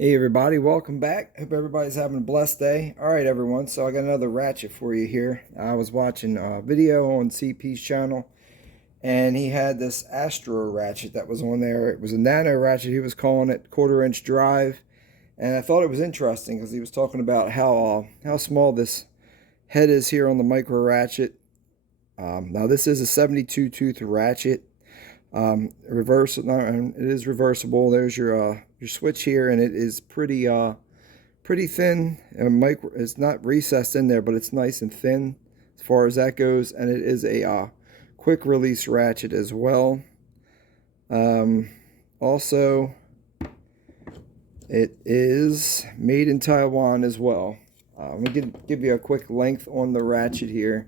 Hey everybody, welcome back. Hope everybody's having a blessed day. Alright everyone, so I got another Ratchet for you here. I was watching a video on CP's channel, and he had this Astro Ratchet that was on there. It was a Nano Ratchet, he was calling it, 1/4 inch drive. And I thought it was interesting because he was talking about how small this head is here on the micro ratchet. Now this is a 72 tooth ratchet. It is reversible. There's your switch here, and it is pretty thin and micro. It's not recessed in there, but it's nice and thin as far as that goes. And it is a quick release ratchet as well. Also, it is made in Taiwan as well. Let me give you a quick length on the ratchet here.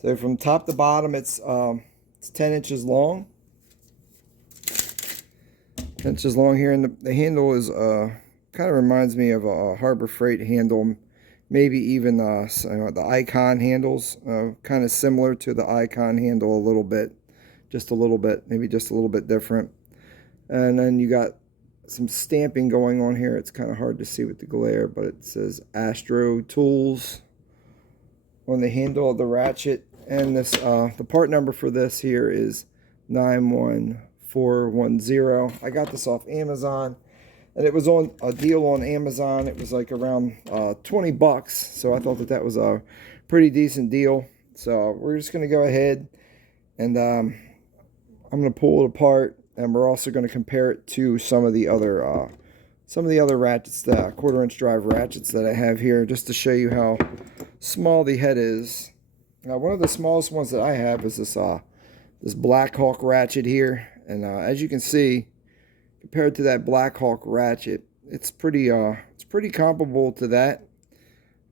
So from top to bottom, it's 10 inches long. 10 inches long here, and the handle is kind of reminds me of a Harbor Freight handle, maybe even the Icon handles, kind of similar to the Icon handle a little bit, just a little bit, maybe just a little bit different. And then you got some stamping going on here. It's kind of hard to see with the glare, but it says Astro Tools on the handle of the ratchet. And this the part number for this here is 91410. I got this off Amazon, and it was on a deal on Amazon. It was like around 20 bucks, so I thought that was a pretty decent deal. So we're just going to go ahead and I'm going to pull it apart, and we're also going to compare it to some of the other ratchets, the 1/4 inch drive ratchets that I have here, just to show you how small the head is. Now, one of the smallest ones that I have is this Black Hawk ratchet here, and as you can see, compared to that Black Hawk ratchet, it's pretty comparable to that.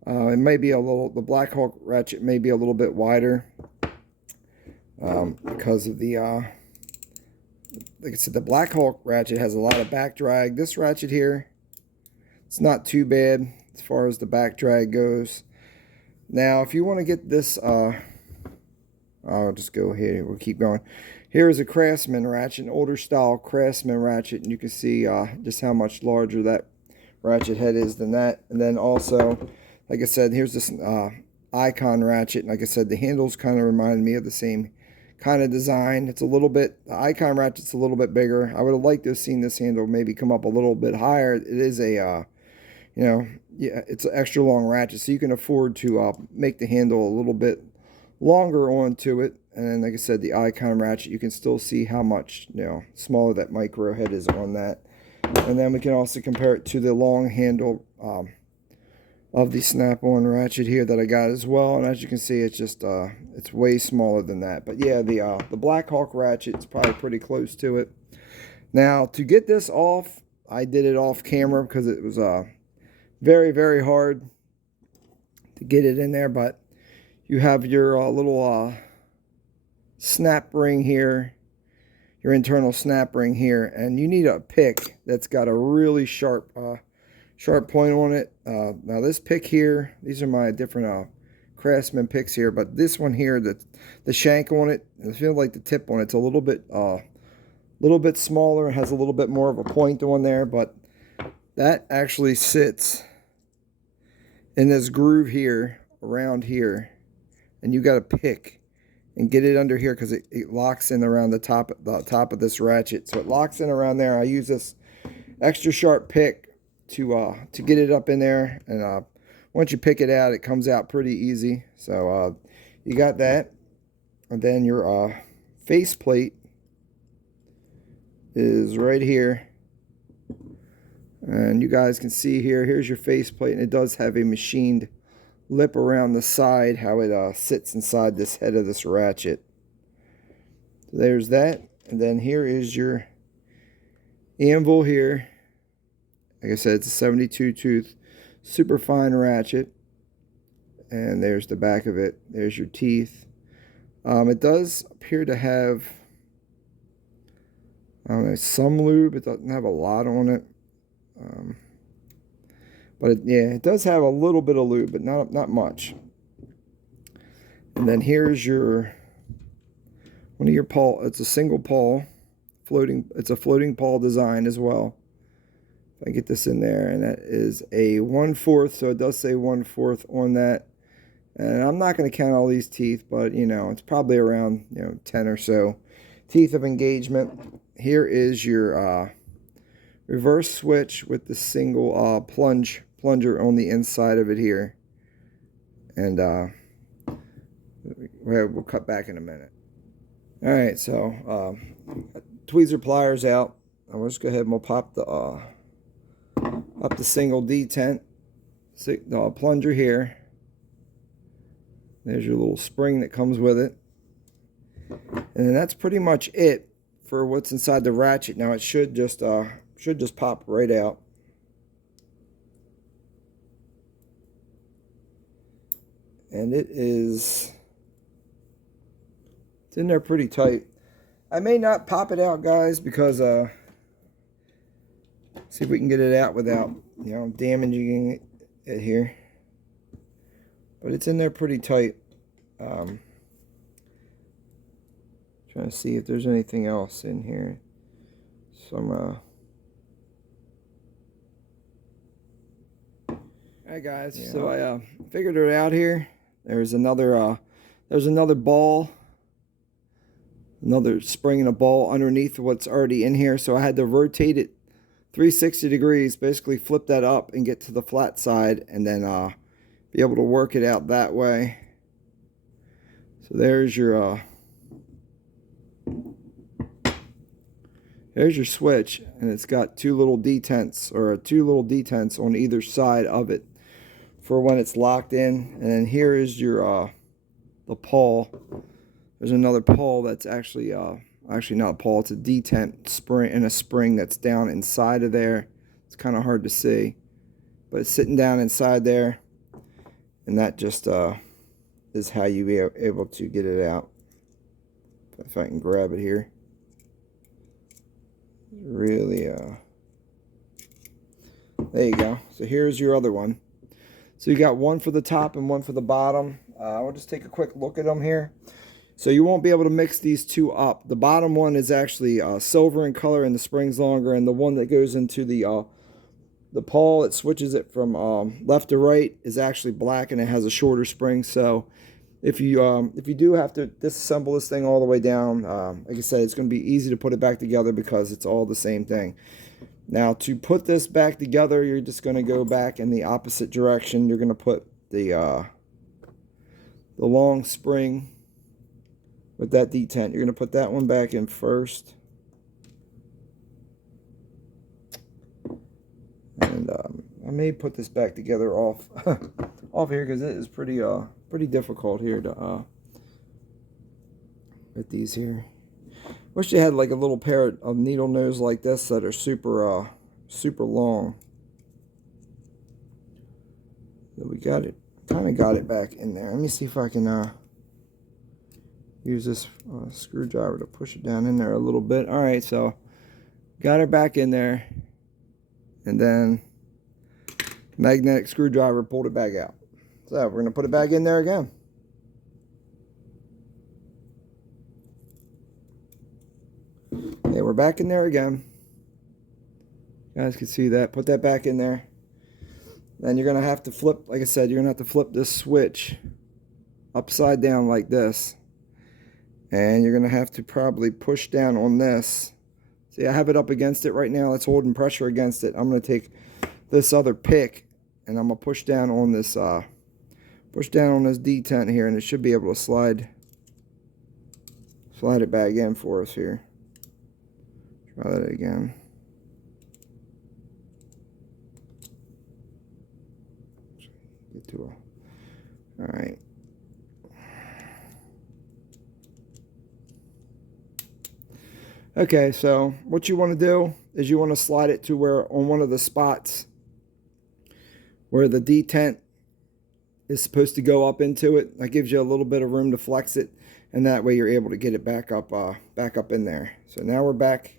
It may be the Black Hawk ratchet may be a little bit wider because of the like I said, the Black Hawk ratchet has a lot of back drag. This ratchet here, it's not too bad as far as the back drag goes. Now, if you want to get this, I'll just go ahead. We'll keep going. Here is a Craftsman ratchet, an older style Craftsman ratchet, and you can see just how much larger that ratchet head is than that. And then also, like I said, here's this Icon ratchet. And like I said, the handles kind of remind me of the same kind of design. It's a little bit, the Icon ratchet's a little bit bigger. I would have liked to have seen this handle maybe come up a little bit higher. It is a yeah, it's an extra long ratchet, so you can afford to make the handle a little bit longer onto it. And then, like I said, the Icon ratchet, you can still see how much smaller that micro head is on that. And then we can also compare it to the long handle of the snap-on ratchet here that I got as well. And as you can see, it's just it's way smaller than that. But yeah, the Black Hawk ratchet is probably pretty close to it. Now, to get this off, I did it off camera because it was very, very hard to get it in there. But you have your little snap ring here, your internal snap ring here, and you need a pick that's got a really sharp point on it. Now this pick here, these are my different Craftsman picks here, but this one here, the shank on it, I feel like the tip on it's a little bit smaller and has a little bit more of a point on there, but that actually sits in this groove here, around here, and you got to pick and get it under here because it locks in around the top of this ratchet. So it locks in around there. I use this extra sharp pick to get it up in there, and once you pick it out, it comes out pretty easy. So you got that, and then your face plate is right here. And you guys can see here's your face plate, and it does have a machined lip around the side, how it sits inside this head of this ratchet. So there's that. And then here is your anvil here. Like I said, it's a 72 tooth super fine ratchet. And there's the back of it. There's your teeth. It does appear to have, I don't know, some lube. It doesn't have a lot on it. But yeah, it does have a little bit of lube, but not much. And then here's your one of your pawl. It's a single pawl It's a floating pawl design as well. If I get this in there, and that is a 1/4, so it does say 1/4 on that. And I'm not going to count all these teeth, but you know, it's probably around 10 or so teeth of engagement. Here is your reverse switch with the single plunger on the inside of it here. And we'll cut back in a minute. All right, so tweezer pliers out. I'll just go ahead and we'll pop the single detent plunger here. There's your little spring that comes with it. And then that's pretty much it for what's inside the ratchet. Now it should just pop right out. And it's in there pretty tight. I may not pop it out, guys, because see if we can get it out without damaging it here. But it's in there pretty tight. Trying to see if there's anything else in here. Alright guys, so I figured it out here. There's another ball, another spring and a ball underneath what's already in here. So I had to rotate it 360 degrees, basically flip that up and get to the flat side, and then be able to work it out that way. So there's your switch, and it's got two little detents on either side of it for when it's locked in. And then here is your the pawl. There's another pawl that's actually not a pawl, it's a detent spring, and a spring that's down inside of there. It's kind of hard to see, but it's sitting down inside there, and that just is how you be able to get it out. If I can grab it here. Really, there you go. So here's your other one. So you got one for the top and one for the bottom. I'll just take a quick look at them here. So you won't be able to mix these two up. The bottom one is actually silver in color, and the spring's longer, and the one that goes into the pawl, it switches it from left to right, is actually black, and it has a shorter spring. So if you do have to disassemble this thing all the way down, like I said, it's going to be easy to put it back together because it's all the same thing. Now to put this back together, you're just going to go back in the opposite direction. You're going to put the long spring with that detent. You're going to put that one back in first. And I may put this back together off here because it is pretty difficult here to with these here. Wish you had like a little pair of needle nose like this that are super long. So we got it, kind of got it back in there. Let me see if I can use this screwdriver to push it down in there a little bit. All right, so got it back in there, and then magnetic screwdriver pulled it back out. So we're going to put it back in there again. Okay, we're back in there again. You guys can see that. Put that back in there. Then you're going to have to flip, like I said, you're going to have to flip this switch upside down like this. And you're going to have to probably push down on this. See, I have it up against it right now. It's holding pressure against it. I'm going to take this other pick, and I'm going to push down on this detent here, and it should be able to slide it back in for us here. Try that again. Get to a, all right. Okay, so what you want to do is you want to slide it to where on one of the spots where the detent is supposed to go up into it. That gives you a little bit of room to flex it, and that way you're able to get it back up in there. So now we're back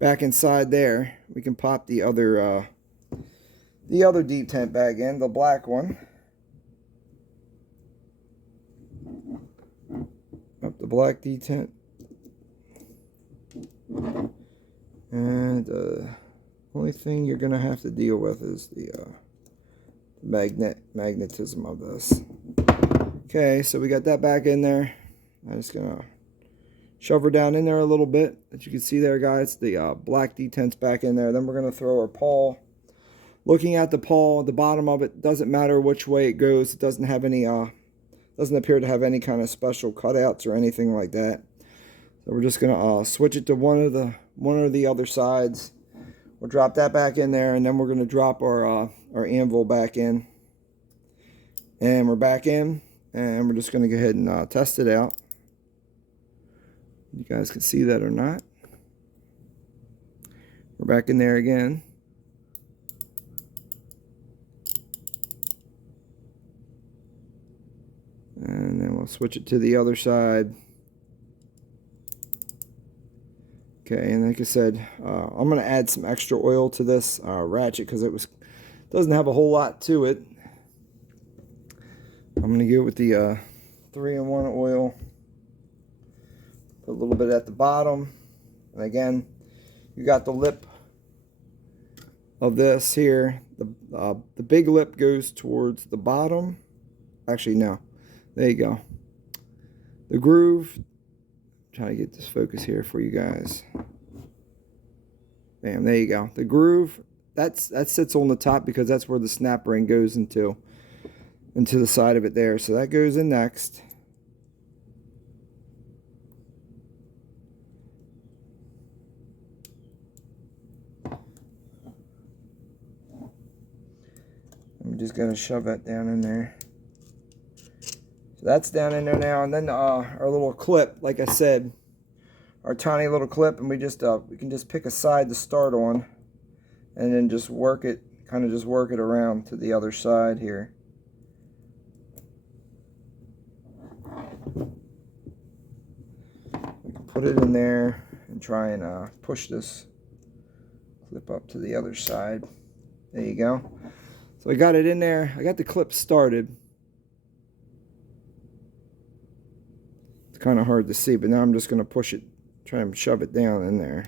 inside there. We can pop the other detent bag in, the black one. Up the black detent. And the only thing you're going to have to deal with is the magnetism of this. Okay, so we got that back in there. I'm just going to shove her down in there a little bit. As you can see there, guys, the black detent's back in there. Then we're going to throw our pawl. Looking at the pawl, the bottom of it, doesn't matter which way it goes. It doesn't have any, doesn't appear to have any kind of special cutouts or anything like that. So we're just going to switch it to one of the other sides. We'll drop that back in there, and then we're going to drop our anvil back in. And we're back in, and we're just going to go ahead and test it out. You guys can see that or not. We're back in there again. And then we'll switch it to the other side. Okay, and like I said, I'm going to add some extra oil to this ratchet because it doesn't have a whole lot to it. I'm going to go with the 3-in-1 oil. Put a little bit at the bottom. And again, you got the lip of this here. The big lip goes towards the bottom. Actually, no. There you go. The groove. Trying to get this focus here for you guys. Bam, there you go. The groove, that sits on the top because that's where the snap ring goes into the side of it there. So that goes in next. I'm just going to shove that down in there. So that's down in there now, and then our little clip, like I said, our tiny little clip, and we can just pick a side to start on, and then just work it, kind of just work it around to the other side here. We can put it in there and try and push this clip up to the other side. There you go. So I got it in there. I got the clip started. Kind of hard to see, but now I'm just going to push it, try and shove it down in there.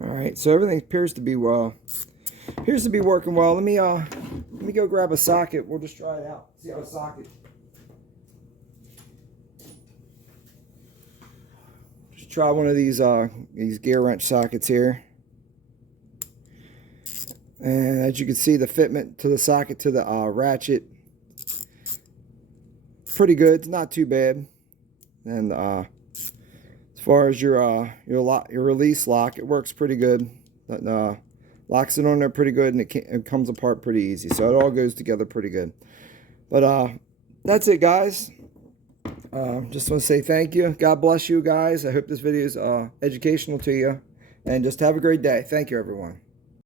All right, so everything appears to be working well. Let me go grab a socket. We'll just try it out. See how a socket. Try one of these gear wrench sockets here, and as you can see, the fitment to the socket to the ratchet, pretty good. It's not too bad. And as far as your release lock, it works pretty good. That locks it on there pretty good, and it comes apart pretty easy. So it all goes together pretty good. But that's it, guys. Just want to say thank you. God bless you guys. I hope this video is educational to you. And just have a great day. Thank you, everyone.